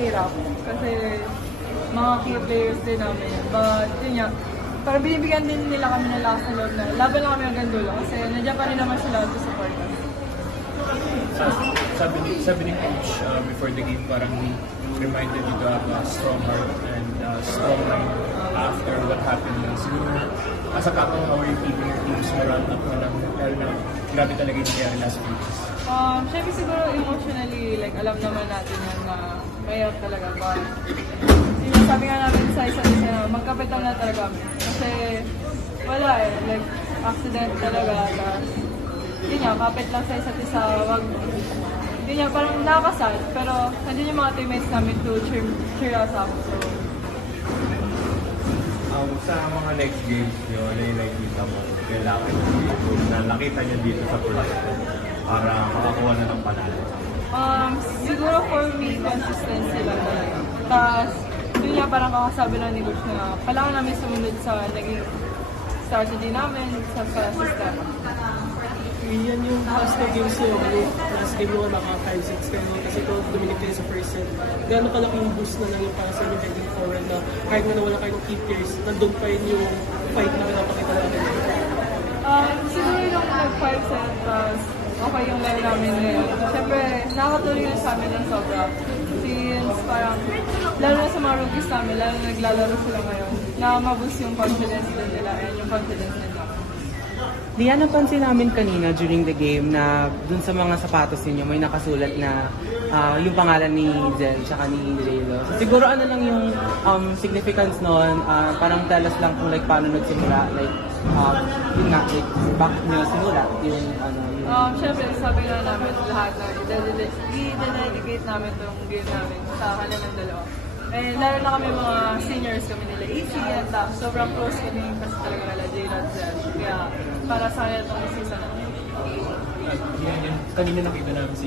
mahirap kasi mga key players din namin. But yun nga, parang binibigyan din nila kami ng lakas ng loob na laban lang kami hanggang dulo kasi nandiyan pa rin naman sila to support us. Sabi ni Coach before the game, parang we reminded you to have a strong heart and strong mind after what happened. Siguro, as a captain, how are you keeping your team's morale up na lang? Dahil na grabe talaga yung nangyari last week. Siyempre siguro emotionally, like alam naman natin yan na mahirap talaga. But yun yung sabi nga namin sa isa't isa na magkapitan na talaga kami. Kasi wala like accident talaga. Yun nga, kapit lang sa isa't isa. Yun nga, parang nakakasad. Pero nandiyan yung mga teammates namin to cheer us up. So, sa mga next games nyo, ano yung nakikita mo? Kailangan nyo na nakita nyo dito sa Pulaski para makakuha na ng panalo? Siguro for me, consistency lang talaga. Tapos, yun nga parang kakasabi lang ni Coach na kailangan namin sumunod sa naging strategy namin sa system. Yan yung past na games nyo, yung last game nyo naka 5-6 kayo kasi ito Dominic din sa first set. Gano'n kalaki yung boost na lang yung para sa inyo heading forward na kahit na nawala kayo ng key players, nandun pa rin yung fight na pinapakita natin. Siguro yung nag-5 set, tapos okay yung level namin ngayon. Siyempre, nakakatuloy na sa amin ng sobra. Since parang, lalo na sa mga rookies namin, lalo na naglalaro sila ngayon, na maboost yung confidence din nila and yung confidence nila. Lian, napansin namin kanina during the game na dun sa mga sapatos ninyo may nakasulat na yung pangalan ni Zel tsaka ni J-Lo. So, siguro ano lang yung significance nun, parang tell us lang kung like paano nagsimula, like yun nga, like bakit nyo sinulat yung ano. Siyempre, sabi nga namin lahat na i-dedicate namin itong game namin sa kanilang dalawa. And lalo na kami mga seniors kami nila AC and Tap. Sobrang close kami kasi talaga nila J-Lo at Zel. Kaya para sa kanila itong season namin. Kanina nakita namin si